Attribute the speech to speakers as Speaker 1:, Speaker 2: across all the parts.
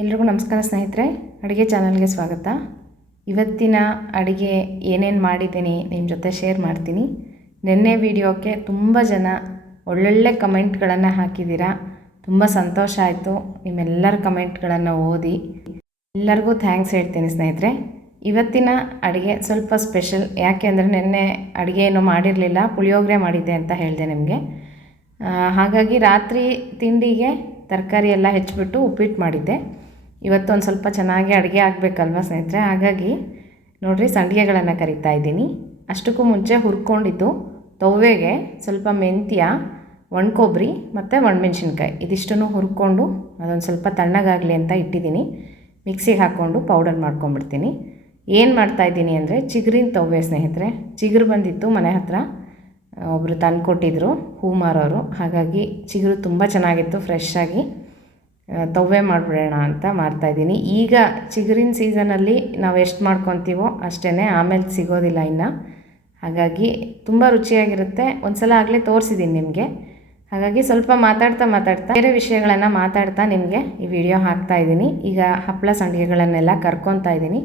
Speaker 1: ಎಲ್ರಿಗೂ ನಮಸ್ಕಾರ ಸ್ನೇಹಿತರೆ, ಅಡುಗೆ ಚಾನಲ್ಗೆ ಸ್ವಾಗತ. ಇವತ್ತಿನ ಅಡುಗೆ ಏನೇನು ಮಾಡಿದ್ದೀನಿ ನಿಮ್ಮ ಜೊತೆ ಶೇರ್ ಮಾಡ್ತೀನಿ. ನಿನ್ನೆ ವಿಡಿಯೋಕ್ಕೆ ತುಂಬ ಜನ ಒಳ್ಳೊಳ್ಳೆ ಕಮೆಂಟ್ಗಳನ್ನು ಹಾಕಿದ್ದೀರಾ. ತುಂಬ ಸಂತೋಷ ಆಯಿತು ನಿಮ್ಮೆಲ್ಲರ ಕಮೆಂಟ್ಗಳನ್ನು ಓದಿ. ಎಲ್ಲರಿಗೂ ಥ್ಯಾಂಕ್ಸ್ ಹೇಳ್ತೀನಿ ಸ್ನೇಹಿತರೆ. ಇವತ್ತಿನ ಅಡುಗೆ ಸ್ವಲ್ಪ ಸ್ಪೆಷಲ್, ಯಾಕೆ ಅಂದರೆ ನಿನ್ನೆ ಅಡುಗೆ ಏನೂ ಮಾಡಿರಲಿಲ್ಲ, ಪುಳಿಯೋಗರೆ ಮಾಡಿದ್ದೆ ಅಂತ ಹೇಳಿದೆ ನಿಮಗೆ. ಹಾಗಾಗಿ ರಾತ್ರಿ ತಿಂಡಿಗೆ ತರಕಾರಿ ಎಲ್ಲ ಹೆಚ್ಚಿಬಿಟ್ಟು ಉಪ್ಪಿಟ್ಟು ಮಾಡಿದ್ದೆ. ಇವತ್ತೊಂದು ಸ್ವಲ್ಪ ಚೆನ್ನಾಗಿ ಅಡುಗೆ ಆಗಬೇಕಲ್ವ ಸ್ನೇಹಿತರೆ? ಹಾಗಾಗಿ ನೋಡಿರಿ ಸಂಡಿಗೆಗಳನ್ನು ಕರಿತಾ ಇದ್ದೀನಿ. ಅಷ್ಟಕ್ಕೂ ಮುಂಚೆ ಹುರ್ಕೊಂಡಿದ್ದು ತವ್ವೆಗೆ ಸ್ವಲ್ಪ ಮೆಂತ್ಯ ಒಣಕೊಬ್ಬರಿ ಮತ್ತು ಒಣಮೆಣ್ಸಿನ್ಕಾಯಿ. ಇದಿಷ್ಟನ್ನು ಹುರ್ಕೊಂಡು ಅದೊಂದು ಸ್ವಲ್ಪ ತಣ್ಣಗಾಗಲಿ ಅಂತ ಇಟ್ಟಿದ್ದೀನಿ. ಮಿಕ್ಸಿಗೆ ಹಾಕ್ಕೊಂಡು ಪೌಡರ್ ಮಾಡ್ಕೊಂಡ್ಬಿಡ್ತೀನಿ. ಏನು ಮಾಡ್ತಾಯಿದ್ದೀನಿ ಅಂದರೆ ಚಿಗುರಿನ ತವ್ವೆ ಸ್ನೇಹಿತರೆ. ಚಿಗುರು ಬಂದಿತ್ತು ಮನೆ ಹತ್ರ. ಒಬ್ಬರು ತಂದು ಕೊಟ್ಟಿದ್ದರು ಹೂ ಮಾರೋರು. ಹಾಗಾಗಿ ಚಿಗುರು ತುಂಬ ಚೆನ್ನಾಗಿತ್ತು ಫ್ರೆಶ್ ಆಗಿ. ತವ್ವೆ ಮಾಡಿಬಿಡೋಣ ಅಂತ ಮಾಡ್ತಾಯಿದ್ದೀನಿ ಈಗ ಚಿಗುರಿನ ಸೀಸನಲ್ಲಿ ನಾವು ಎಷ್ಟು ಮಾಡ್ಕೊತೀವೋ ಅಷ್ಟೇ ಆಮೇಲೆ ಸಿಗೋದಿಲ್ಲ ಇನ್ನು. ಹಾಗಾಗಿ ತುಂಬ ರುಚಿಯಾಗಿರುತ್ತೆ. ಒಂದು ಸಲ ಆಗಲೇ ತೋರಿಸಿದ್ದೀನಿ ನಿಮಗೆ. ಹಾಗಾಗಿ ಸ್ವಲ್ಪ ಮಾತಾಡ್ತಾ ಮಾತಾಡ್ತಾ ಬೇರೆ ವಿಷಯಗಳನ್ನು ಮಾತಾಡ್ತಾ ನಿಮಗೆ ಈ ವಿಡಿಯೋ ಹಾಕ್ತಾ ಇದ್ದೀನಿ. ಈಗ ಹಪ್ಪಳ ಸಂಡಿಗೆಗಳನ್ನೆಲ್ಲ ಕರ್ಕೊತಾ ಇದ್ದೀನಿ.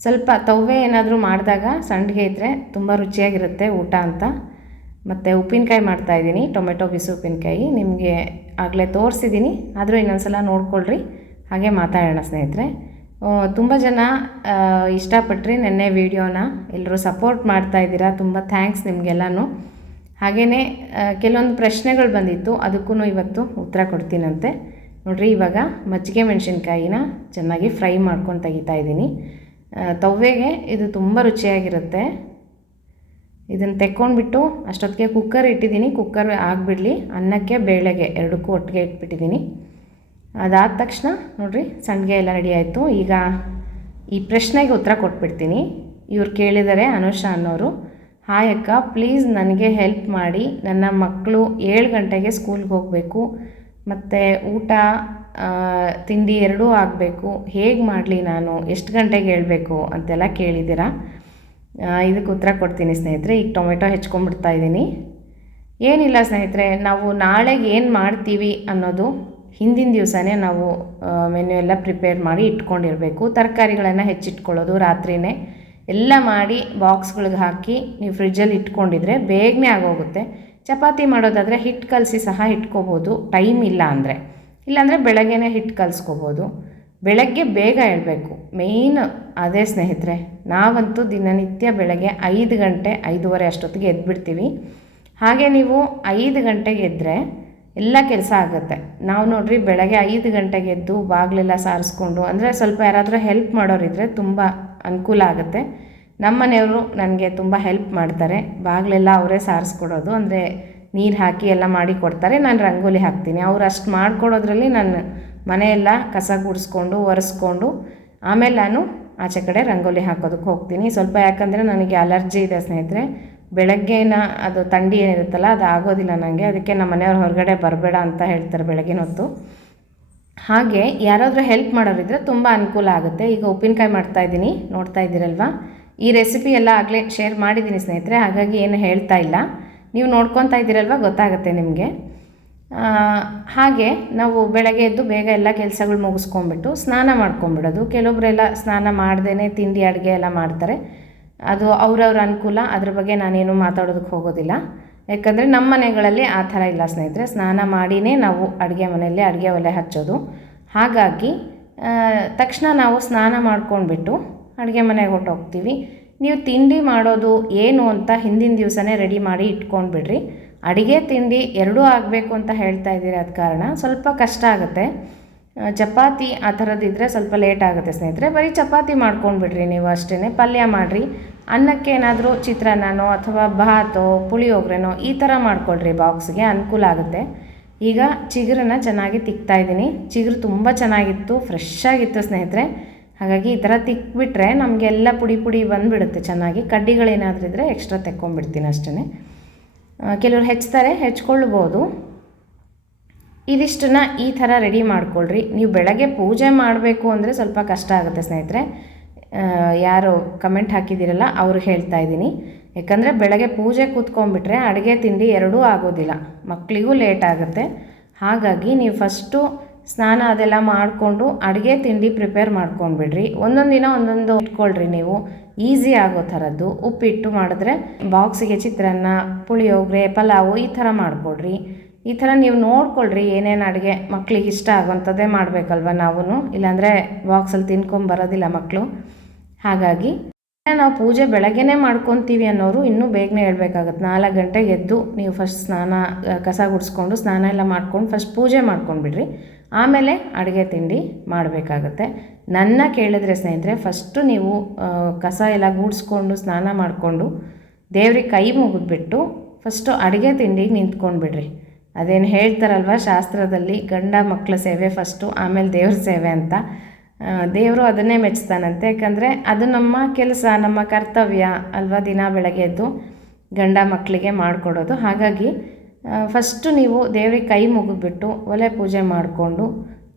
Speaker 1: ಸ್ವಲ್ಪ ತವ್ವೆ ಏನಾದರೂ ಮಾಡಿದಾಗ ಸಂಡಿಗೆ ಇದ್ದರೆ ತುಂಬ ರುಚಿಯಾಗಿರುತ್ತೆ ಊಟ ಅಂತ. ಮತ್ತು ಉಪ್ಪಿನಕಾಯಿ ಮಾಡ್ತಾಯಿದ್ದೀನಿ ಟೊಮೆಟೊ, ಬಿಸಿ ಉಪ್ಪಿನಕಾಯಿ. ನಿಮಗೆ ಆಗಲೇ ತೋರಿಸಿದ್ದೀನಿ ಆದರೂ ಇನ್ನೊಂದ್ಸಲ ನೋಡ್ಕೊಳ್ರಿ. ಹಾಗೆ ಮಾತಾಡೋಣ ಸ್ನೇಹಿತರೆ. ತುಂಬ ಜನ ಇಷ್ಟಪಟ್ಟ್ರಿ ನಿನ್ನೆ ವೀಡಿಯೋನ. ಎಲ್ಲರೂ ಸಪೋರ್ಟ್ ಮಾಡ್ತಾ ಇದ್ದೀರಾ, ತುಂಬ ಥ್ಯಾಂಕ್ಸ್ ನಿಮಗೆಲ್ಲನೂ. ಹಾಗೆಯೇ ಕೆಲವೊಂದು ಪ್ರಶ್ನೆಗಳು ಬಂದಿತ್ತು ಅದಕ್ಕೂ ಇವತ್ತು ಉತ್ತರ ಕೊಡ್ತೀನಂತೆ. ನೋಡಿರಿ, ಇವಾಗ ಮಜ್ಜಿಗೆ ಮೆಣಸಿನ್ಕಾಯಿನ ಚೆನ್ನಾಗಿ ಫ್ರೈ ಮಾಡ್ಕೊಂಡು ತೆಗಿತಾ ಇದ್ದೀನಿ. ತವ್ವೆಗೆ ಇದು ತುಂಬ ರುಚಿಯಾಗಿರುತ್ತೆ. ಇದನ್ನು ತೆಕ್ಕೊಂಡ್ಬಿಟ್ಟು ಅಷ್ಟೊತ್ತಿಗೆ ಕುಕ್ಕರ್ ಇಟ್ಟಿದ್ದೀನಿ. ಕುಕ್ಕರ್ ಆಗಿಬಿಡಲಿ. ಅನ್ನಕ್ಕೆ ಬೇಳೆಗೆ ಎರಡಕ್ಕೂ ಒಟ್ಟಿಗೆ ಇಟ್ಬಿಟ್ಟಿದ್ದೀನಿ. ಅದಾದ ತಕ್ಷಣ ನೋಡಿರಿ, ಸಂಡಿಗೆ ಎಲ್ಲ ರೆಡಿ ಆಯಿತು. ಈಗ ಈ ಪ್ರಶ್ನೆಗೆ ಉತ್ತರ ಕೊಟ್ಬಿಡ್ತೀನಿ. ಇವ್ರು ಕೇಳಿದ್ದಾರೆ ಅನುಷಾ ಅನ್ನೋರು. ಹಾಯ್ ಅಕ್ಕ ಪ್ಲೀಸ್ ನನಗೆ ಹೆಲ್ಪ್ ಮಾಡಿ. ನನ್ನ ಮಕ್ಕಳು ಏಳು ಗಂಟೆಗೆ ಸ್ಕೂಲ್ಗೆ ಹೋಗಬೇಕು. ಮತ್ತು ಊಟ ತಿಂಡಿ ಎರಡೂ ಆಗಬೇಕು. ಹೇಗೆ ಮಾಡಲಿ ನಾನು? ಎಷ್ಟು ಗಂಟೆಗೆ ಹೇಳ್ಬೇಕು? ಅಂತೆಲ್ಲ ಕೇಳಿದ್ದೀರಾ. ಇದಕ್ಕೆ ಉತ್ತರ ಕೊಡ್ತೀನಿ ಸ್ನೇಹಿತರೆ. ಈಗ ಟೊಮೆಟೊ ಹೆಚ್ಕೊಂಡ್ಬಿಡ್ತಾ ಇದ್ದೀನಿ. ಏನಿಲ್ಲ ಸ್ನೇಹಿತರೆ, ನಾವು ನಾಳೆಗೆ ಏನು ಮಾಡ್ತೀವಿ ಅನ್ನೋದು ಹಿಂದಿನ ದಿವಸನೇ ನಾವು ಮೆನ್ಯು ಎಲ್ಲ ಪ್ರಿಪೇರ್ ಮಾಡಿ ಇಟ್ಕೊಂಡಿರಬೇಕು. ತರಕಾರಿಗಳನ್ನು ಹೆಚ್ಚಿಟ್ಕೊಳ್ಳೋದು ರಾತ್ರಿನೇ. ಎಲ್ಲ ಮಾಡಿ ಬಾಕ್ಸ್ಗಳಿಗೆ ಹಾಕಿ ನೀವು ಫ್ರಿಜ್ಜಲ್ಲಿ ಇಟ್ಕೊಂಡಿದ್ರೆ ಬೇಗನೆ ಆಗೋಗುತ್ತೆ. ಚಪಾತಿ ಮಾಡೋದಾದರೆ ಹಿಟ್ಟು ಕಲಸಿ ಸಹ ಇಟ್ಕೋಬೋದು. ಟೈಮ್ ಇಲ್ಲ ಅಂದರೆ. ಇಲ್ಲಾಂದರೆ ಬೆಳಗ್ಗೆನೇ ಹಿಟ್ಟು ಕಲಿಸ್ಕೋಬೋದು. ಬೆಳಗ್ಗೆ ಬೇಗ ಹೇಳಬೇಕು ಮೇಯ್ನ್ ಅದೇ ಸ್ನೇಹಿತರೆ, ನಾವಂತೂ ದಿನನಿತ್ಯ ಬೆಳಗ್ಗೆ ಐದು ಗಂಟೆ, ಐದೂವರೆ ಅಷ್ಟೊತ್ತಿಗೆ ಎದ್ಬಿಡ್ತೀವಿ. ಹಾಗೆ ನೀವು ಐದು ಗಂಟೆಗೆ ಎದ್ದರೆ ಎಲ್ಲ ಕೆಲಸ ಆಗುತ್ತೆ. ನಾವು ನೋಡ್ರಿ ಬೆಳಗ್ಗೆ ಐದು ಗಂಟೆಗೆ ಎದ್ದು ಬಾಗಿಲೆಲ್ಲ ಸಾರಿಸ್ಕೊಂಡು, ಅಂದರೆ ಸ್ವಲ್ಪ ಯಾರಾದರೂ ಹೆಲ್ಪ್ ಮಾಡೋರಿದ್ದರೆ ತುಂಬ ಅನುಕೂಲ ಆಗುತ್ತೆ. ನಮ್ಮ ಮನೆಯವರು ನನಗೆ ತುಂಬ ಹೆಲ್ಪ್ ಮಾಡ್ತಾರೆ. ಬಾಗಿಲೆಲ್ಲ ಅವರೇ ಸಾರಿಸ್ಕೊಡೋದು, ಅಂದರೆ ನೀರು ಹಾಕಿ ಎಲ್ಲ ಮಾಡಿ ಕೊಡ್ತಾರೆ. ನಾನು ರಂಗೋಲಿ ಹಾಕ್ತೀನಿ. ಅವ್ರು ಅಷ್ಟು ಮಾಡಿಕೊಡೋದ್ರಲ್ಲಿ ನಾನು ಮನೆಯೆಲ್ಲ ಕಸ ಗುಡಿಸ್ಕೊಂಡು, ಒರೆಸ್ಕೊಂಡು, ಆಮೇಲೆ ನಾನು ಆಚೆ ಕಡೆ ರಂಗೋಲಿ ಹಾಕೋದಕ್ಕೆ ಹೋಗ್ತೀನಿ. ಸ್ವಲ್ಪ ಯಾಕಂದರೆ ನನಗೆ ಅಲರ್ಜಿ ಇದೆ ಸ್ನೇಹಿತರೆ. ಬೆಳಗ್ಗೆನ ಅದು ಥಂಡಿ ಏನಿರುತ್ತಲ್ಲ, ಅದು ಆಗೋದಿಲ್ಲ ನನಗೆ ಅದಕ್ಕೆ ನಮ್ಮ ಮನೆಯವ್ರು ಹೊರಗಡೆ ಬರಬೇಡ ಅಂತ ಹೇಳ್ತಾರೆ ಬೆಳಗಿನ ಹೊತ್ತು. ಹಾಗೆ ಯಾರಾದರೂ ಹೆಲ್ಪ್ ಮಾಡೋರಿದ್ರೆ ತುಂಬ ಅನುಕೂಲ ಆಗುತ್ತೆ. ಈಗ ಉಪ್ಪಿನಕಾಯಿ ಮಾಡ್ತಾ ಇದ್ದೀನಿ. ನೋಡ್ತಾ ಇದ್ದೀರಲ್ವಾ? ಈ ರೆಸಿಪಿ ಎಲ್ಲ ಆಗಲೇ ಶೇರ್ ಮಾಡಿದ್ದೀನಿ ಸ್ನೇಹಿತರೆ. ಹಾಗಾಗಿ ಏನು ಹೇಳ್ತಾ ಇಲ್ಲ. ನೀವು ನೋಡ್ಕೊತಾ ಇದ್ದೀರಲ್ವ? ಗೊತ್ತಾಗುತ್ತೆ ನಿಮಗೆ. ಹಾಗೆ ನಾವು ಬೆಳಗ್ಗೆ ಎದ್ದು ಬೇಗ ಎಲ್ಲ ಕೆಲಸಗಳು ಮುಗಿಸ್ಕೊಂಡ್ಬಿಟ್ಟು ಸ್ನಾನ ಮಾಡ್ಕೊಂಬಿಡೋದು ಕೆಲವೊಬ್ಬರೆಲ್ಲ ಸ್ನಾನ ಮಾಡ್ದೇ ತಿಂಡಿ, ಅಡುಗೆ ಎಲ್ಲ ಮಾಡ್ತಾರೆ. ಅದು ಅವ್ರವ್ರ ಅನುಕೂಲ. ಅದ್ರ ಬಗ್ಗೆ ನಾನೇನು ಮಾತಾಡೋದಕ್ಕೆ ಹೋಗೋದಿಲ್ಲ. ಯಾಕಂದರೆ ನಮ್ಮ ಮನೆಗಳಲ್ಲಿ ಆ ಥರ ಇಲ್ಲ ಸ್ನೇಹಿತರೆ. ಸ್ನಾನ ಮಾಡಿನೇ ನಾವು ಅಡುಗೆ ಮನೆಯಲ್ಲಿ ಅಡುಗೆ ಒಲೆ ಹಚ್ಚೋದು. ಹಾಗಾಗಿ ತಕ್ಷಣ ನಾವು ಸ್ನಾನ ಮಾಡ್ಕೊಂಡ್ಬಿಟ್ಟು ಅಡುಗೆ ಮನೆಗೆ ಹೊರ್ಟೋಗ್ತೀವಿ. ನೀವು ತಿಂಡಿ ಮಾಡೋದು ಏನು ಅಂತ ಹಿಂದಿನ ದಿವಸನೇ ರೆಡಿ ಮಾಡಿ ಇಟ್ಕೊಂಡ್ಬಿಡ್ರಿ. ಅಡುಗೆ, ತಿಂಡಿ ಎರಡೂ ಆಗಬೇಕು ಅಂತ ಹೇಳ್ತಾ ಇದ್ದೀರಿ ಅದ ಕಾರಣ ಸ್ವಲ್ಪ ಕಷ್ಟ ಆಗುತ್ತೆ. ಚಪಾತಿ ಆ ಥರದ್ದಿದ್ದರೆ ಸ್ವಲ್ಪ ಲೇಟ್ ಆಗುತ್ತೆ ಸ್ನೇಹಿತರೆ. ಬರೀ ಚಪಾತಿ ಮಾಡ್ಕೊಂಡ್ಬಿಡ್ರಿ ನೀವು ಅಷ್ಟೇ ಪಲ್ಯ ಮಾಡಿರಿ. ಅನ್ನಕ್ಕೆ ಏನಾದರೂ ಚಿತ್ರಾನ್ನನೋ ಅಥವಾ ಭಾತೋ, ಪುಳಿಯೋಗರೆನೋ ಈ ಥರ ಮಾಡ್ಕೊಳ್ರಿ ಬಾಕ್ಸ್ಗೆ, ಅನುಕೂಲ ಆಗುತ್ತೆ. ಈಗ ಚಿಗುರನ್ನ ಚೆನ್ನಾಗಿ ತಿಕ್ತಾ ಇದ್ದೀನಿ. ಚಿಗುರು ತುಂಬ ಚೆನ್ನಾಗಿತ್ತು ಫ್ರೆಶ್ ಆಗಿತ್ತು ಸ್ನೇಹಿತರೆ. ಹಾಗಾಗಿ ಈ ಥರ ತಿಕ್ಬಿಟ್ರೆ ನಮಗೆಲ್ಲ ಪುಡಿ ಪುಡಿ ಬಂದುಬಿಡುತ್ತೆ ಚೆನ್ನಾಗಿ. ಕಡ್ಡಿಗಳೇನಾದರೂ ಇದ್ದರೆ ಎಕ್ಸ್ಟ್ರಾ ತೆಕ್ಕೊಂಡ್ಬಿಡ್ತೀನಿ ಅಷ್ಟೇ ಕೆಲವ್ರು ಹೆಚ್ಚುತ್ತಾರೆ ಹೆಚ್ಕೊಳ್ಬೋದು ಇದಿಷ್ಟನ್ನ ಈ ಥರ ರೆಡಿ ಮಾಡ್ಕೊಳ್ರಿ. ನೀವು ಬೆಳಗ್ಗೆ ಪೂಜೆ ಮಾಡಬೇಕು ಅಂದರೆ ಸ್ವಲ್ಪ ಕಷ್ಟ ಆಗುತ್ತೆ ಸ್ನೇಹಿತರೆ. ಯಾರು ಕಮೆಂಟ್ ಹಾಕಿದ್ದೀರಲ್ಲ, ಅವ್ರು ಹೇಳ್ತಾ ಇದ್ದೀನಿ. ಯಾಕಂದರೆ ಬೆಳಗ್ಗೆ ಪೂಜೆ ಕೂತ್ಕೊಂಡ್ಬಿಟ್ರೆ ಅಡುಗೆ ತಿಂಡಿ ಎರಡೂ ಆಗೋದಿಲ್ಲ. ಮಕ್ಕಳಿಗೂ ಲೇಟ್ ಆಗುತ್ತೆ. ಹಾಗಾಗಿ ನೀವು ಫಸ್ಟು ಸ್ನಾನ ಅದೆಲ್ಲ ಮಾಡಿಕೊಂಡು ಅಡುಗೆ, ತಿಂಡಿ ಪ್ರಿಪೇರ್ ಮಾಡ್ಕೊಂಡ್ಬಿಡ್ರಿ. ಒಂದೊಂದು ದಿನ ಒಂದೊಂದು ಇಟ್ಕೊಳ್ರಿ ನೀವು. ಈಸಿ ಆಗೋ ಥರದ್ದು. ಉಪ್ಪಿಟ್ಟು ಮಾಡಿದ್ರೆ ಬಾಕ್ಸಿಗೆ ಚಿತ್ರಾನ್ನ, ಪುಳಿಯೋಗರೆ, ಪಲಾವು ಈ ಥರ ಮಾಡಿಕೊಡ್ರಿ. ಈ ಥರ ನೀವು ನೋಡ್ಕೊಳ್ರಿ ಏನೇನು ಅಡುಗೆ ಮಕ್ಳಿಗೆ ಇಷ್ಟ ಆಗೋಂಥದ್ದೇ ಮಾಡಬೇಕಲ್ವ ನಾವು ಇಲ್ಲಾಂದರೆ ಬಾಕ್ಸಲ್ಲಿ ತಿನ್ಕೊಂಬರೋದಿಲ್ಲ ಮಕ್ಕಳು ಹಾಗಾಗಿ ನಾವು ಪೂಜೆ ಬೆಳಗ್ಗೆನೇ ಮಾಡ್ಕೊತೀವಿ ಅನ್ನೋರು ಇನ್ನೂ ಬೇಗನೆ ಹೇಳ್ಬೇಕಾಗತ್ತೆ. ನಾಲ್ಕು ಗಂಟೆಗೆ ಎದ್ದು ನೀವು ಫಸ್ಟ್ ಸ್ನಾನ, ಕಸ ಗುಡಿಸ್ಕೊಂಡು ಸ್ನಾನ ಎಲ್ಲ ಮಾಡ್ಕೊಂಡು ಫಸ್ಟ್ ಪೂಜೆ ಮಾಡ್ಕೊಂಡ್ಬಿಡ್ರಿ. ಆಮೇಲೆ ಅಡುಗೆ ತಿಂಡಿ ಮಾಡಬೇಕಾಗತ್ತೆ. ನನ್ನ ಕೇಳಿದ್ರೆ ಸ್ನೇಹಿತರೆ ಫಸ್ಟು ನೀವು ಕಸ ಎಲ್ಲ ಗೂಡಿಸ್ಕೊಂಡು, ಸ್ನಾನ ಮಾಡಿಕೊಂಡು, ದೇವ್ರಿಗೆ ಕೈ ಮುಗಿದ್ಬಿಟ್ಟು ಫಸ್ಟು ಅಡುಗೆ ತಿಂಡಿಗೆ ನಿಂತ್ಕೊಂಡು ಬಿಡ್ರಿ. ಅದೇನು ಹೇಳ್ತಾರಲ್ವ, ಶಾಸ್ತ್ರದಲ್ಲಿ ಗಂಡ ಮಕ್ಕಳ ಸೇವೆ ಫಸ್ಟು ಆಮೇಲೆ ದೇವ್ರ ಸೇವೆ ಅಂತ. ದೇವರು ಅದನ್ನೇ ಮೆಚ್ತಾನಂತೆ. ಯಾಕಂದರೆ ಅದು ನಮ್ಮ ಕೆಲಸ, ನಮ್ಮ ಕರ್ತವ್ಯ ಅಲ್ವಾ ದಿನ ಬೆಳಗ್ಗೆ ಎದ್ದು ಗಂಡ ಮಕ್ಕಳಿಗೆ ಮಾಡಿಕೊಡೋದು. ಹಾಗಾಗಿ ಫಸ್ಟು ನೀವು ದೇವ್ರಿಗೆ ಕೈ ಮುಗಿದ್ಬಿಟ್ಟು ಒಲೆ ಪೂಜೆ ಮಾಡಿಕೊಂಡು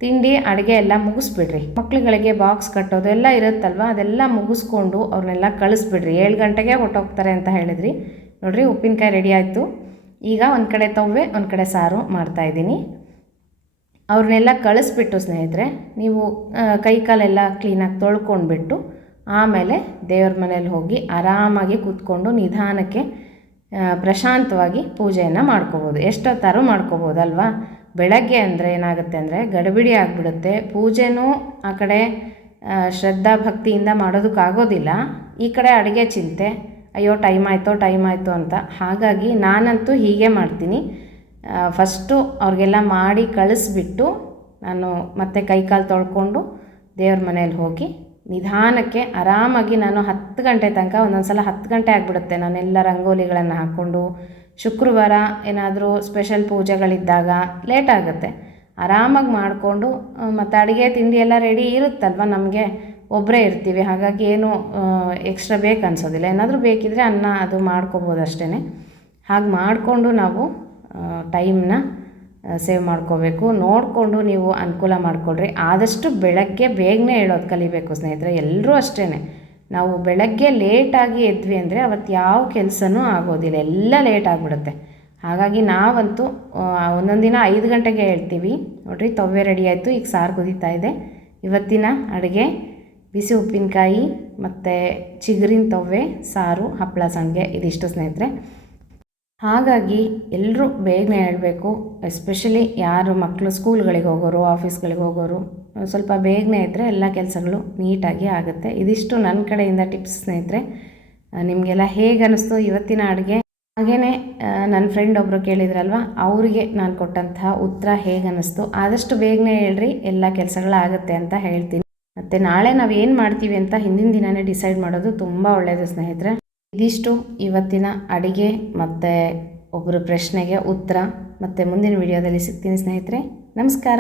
Speaker 1: ತಿಂಡಿ, ಅಡುಗೆ ಎಲ್ಲ ಮುಗಿಸ್ಬಿಡ್ರಿ. ಮಕ್ಳುಗಳಿಗೆ ಬಾಕ್ಸ್ ಕಟ್ಟೋದು ಎಲ್ಲ ಇರುತ್ತಲ್ವ? ಅದೆಲ್ಲ ಮುಗಿಸ್ಕೊಂಡು ಅವ್ರನ್ನೆಲ್ಲ ಕಳಿಸ್ಬಿಡ್ರಿ. ಏಳು ಗಂಟೆಗೆ ಹೊಟ್ಟೋಗ್ತಾರೆ ಅಂತ ಹೇಳಿದ್ರಿ. ನೋಡಿರಿ, ಉಪ್ಪಿನಕಾಯಿ ರೆಡಿ ಆಯಿತು. ಈಗ ಒಂದು ಕಡೆ ತವ್ವೆ, ಒಂದು ಕಡೆ ಸಾರು ಮಾಡ್ತಾಯಿದ್ದೀನಿ ಅವ್ರನ್ನೆಲ್ಲ ಕಳಿಸ್ಬಿಟ್ಟು ಸ್ನೇಹಿತರೆ, ನೀವು ಕೈ ಕಾಲೆಲ್ಲ ಕ್ಲೀನಾಗಿ ತೊಳ್ಕೊಂಡ್ಬಿಟ್ಟು ಆಮೇಲೆ ದೇವ್ರ ಮನೇಲಿ ಹೋಗಿ ಆರಾಮಾಗಿ ಕೂತ್ಕೊಂಡು ನಿಧಾನಕ್ಕೆ ಪ್ರಶಾಂತವಾಗಿ ಪೂಜೆಯನ್ನು ಮಾಡ್ಕೋಬೋದು. ಎಷ್ಟೊತ್ತಾರು ಮಾಡ್ಕೋಬೋದಲ್ವಾ? ಬೆಳಗ್ಗೆ ಅಂದರೆ ಏನಾಗುತ್ತೆ ಅಂದರೆ ಗಡಿಬಿಡಿ ಆಗಿಬಿಡುತ್ತೆ. ಪೂಜೆನೂ ಆ ಕಡೆ ಶ್ರದ್ಧಾ ಭಕ್ತಿಯಿಂದ ಮಾಡೋದಕ್ಕಾಗೋದಿಲ್ಲ. ಈ ಕಡೆ ಅಡುಗೆ ಚಿಂತೆ. ಅಯ್ಯೋ, ಟೈಮ್ ಆಯಿತೋ, ಟೈಮ್ ಆಯಿತು ಅಂತ. ಹಾಗಾಗಿ ನಾನಂತೂ ಹೀಗೆ ಮಾಡ್ತೀನಿ. ಫಸ್ಟು ಅವ್ರಿಗೆಲ್ಲ ಮಾಡಿ ಕಳಿಸ್ಬಿಟ್ಟು ನಾನು ಮತ್ತೆ ಕೈಕಾಲು ತೊಳ್ಕೊಂಡು ದೇವ್ರ ಮನೇಲಿ ಹೋಗಿ ನಿಧಾನಕ್ಕೆ ಆರಾಮಾಗಿ ನಾನು ಹತ್ತು ಗಂಟೆ ತನಕ ಒಂದೊಂದು ಸಲ ಹತ್ತು ಗಂಟೆ ಆಗಿಬಿಡುತ್ತೆ. ನಾನೆಲ್ಲ ರಂಗೋಲಿಗಳನ್ನು ಹಾಕ್ಕೊಂಡು ಶುಕ್ರವಾರ ಏನಾದರೂ ಸ್ಪೆಷಲ್ ಪೂಜೆಗಳಿದ್ದಾಗ ಲೇಟ್ ಆಗುತ್ತೆ. ಆರಾಮಾಗಿ ಮಾಡಿಕೊಂಡು ಮತ್ತು ಅಡುಗೆ, ತಿಂಡಿ ಎಲ್ಲ ರೆಡಿ ಇರುತ್ತಲ್ವ? ನಮಗೆ ಒಬ್ಬರೇ ಇರ್ತೀವಿ. ಹಾಗಾಗಿ ಏನು ಎಕ್ಸ್ಟ್ರಾ ಬೇಕು ಅನ್ಸೋದಿಲ್ಲ. ಏನಾದರೂ ಬೇಕಿದ್ರೆ ಅನ್ನ ಅದು ಮಾಡ್ಕೋಬೋದು ಅಷ್ಟೇ ಹಾಗೆ ಮಾಡಿಕೊಂಡು ನಾವು ಟೈಮ್ನ ಸೇವ್ ಮಾಡ್ಕೋಬೇಕು. ನೋಡಿಕೊಂಡು ನೀವು ಅನುಕೂಲ ಮಾಡಿಕೊಡ್ರಿ ಆದಷ್ಟು ಬೆಳಗ್ಗೆ ಬೇಗನೆ ಹೇಳೋದು ಕಲಿಬೇಕು ಸ್ನೇಹಿತರೆ ಎಲ್ಲರೂ ಅಷ್ಟೇ ನಾವು ಬೆಳಗ್ಗೆ ಲೇಟಾಗಿ ಎದ್ವಿ ಅಂದರೆ ಅವತ್ತು ಯಾವ ಕೆಲಸನೂ ಆಗೋದಿಲ್ಲ. ಎಲ್ಲ ಲೇಟ್ ಆಗಿಬಿಡುತ್ತೆ. ಹಾಗಾಗಿ ನಾವಂತೂ ಒಂದೊಂದು ದಿನ ಐದು ಗಂಟೆಗೆ ಹೇಳ್ತೀವಿ. ನೋಡಿರಿ, ತವ್ವೆ ರೆಡಿ ಆಯಿತು. ಈಗ ಸಾರು ಕುದೀತಾ ಇದೆ. ಇವತ್ತಿನ ಅಡುಗೆ ಬಿಸಿ ಉಪ್ಪಿನಕಾಯಿ ಮತ್ತು ಚಿಗುರಿನ ತವ್ವೆ, ಸಾರು ಹಪ್ಪಳ ಸಂಡಿಗೆ ಇದಿಷ್ಟು ಸ್ನೇಹಿತರೆ. ಹಾಗಾಗಿ ಎಲ್ಲರೂ ಬೇಗನೆ ಹೇಳಬೇಕು ಎಸ್ಪೆಷಲಿ ಯಾರು ಮಕ್ಕಳು ಸ್ಕೂಲ್ಗಳಿಗೆ ಹೋಗೋರು ಆಫೀಸ್ಗಳಿಗೆ ಹೋಗೋರು, ಸ್ವಲ್ಪ ಬೇಗನೆ ಇದ್ದರೆ ಎಲ್ಲ ಕೆಲಸಗಳು ನೀಟಾಗಿ ಆಗುತ್ತೆ. ಇದಿಷ್ಟು ನನ್ನ ಕಡೆಯಿಂದ ಟಿಪ್ಸ್ ಸ್ನೇಹಿತರೆ. ನಿಮಗೆಲ್ಲ ಹೇಗೆ ಅನ್ನಿಸ್ತು ಇವತ್ತಿನ ಅಡುಗೆ? ಹಾಗೆಯೇ ನನ್ನ ಫ್ರೆಂಡ್ ಒಬ್ಬರು ಕೇಳಿದ್ರಲ್ವ, ಅವರಿಗೆ ನಾನು ಕೊಟ್ಟಂತಹ ಉತ್ತರ ಹೇಗೆ ಅನ್ನಿಸ್ತು ಆದಷ್ಟು ಬೇಗನೆ ಹೇಳ್ರಿ, ಎಲ್ಲ ಕೆಲಸಗಳಾಗುತ್ತೆ ಅಂತ ಹೇಳ್ತೀನಿ. ಮತ್ತು ನಾಳೆ ನಾವು ಏನು ಮಾಡ್ತೀವಿ ಅಂತ ಹಿಂದಿನ ದಿನವೇ ಡಿಸೈಡ್ ಮಾಡೋದು ತುಂಬ ಒಳ್ಳೆಯದು ಸ್ನೇಹಿತರೆ. ಇದಿಷ್ಟು ಇವತ್ತಿನ ಅಡಿಗೆ ಮತ್ತು ಒಬ್ಬರು ಪ್ರಶ್ನೆಗೆ ಉತ್ತರ ಮತ್ತು ಮುಂದಿನ ವಿಡಿಯೋದಲ್ಲಿ ಸಿಗ್ತೀನಿ ಸ್ನೇಹಿತರೆ ನಮಸ್ಕಾರ.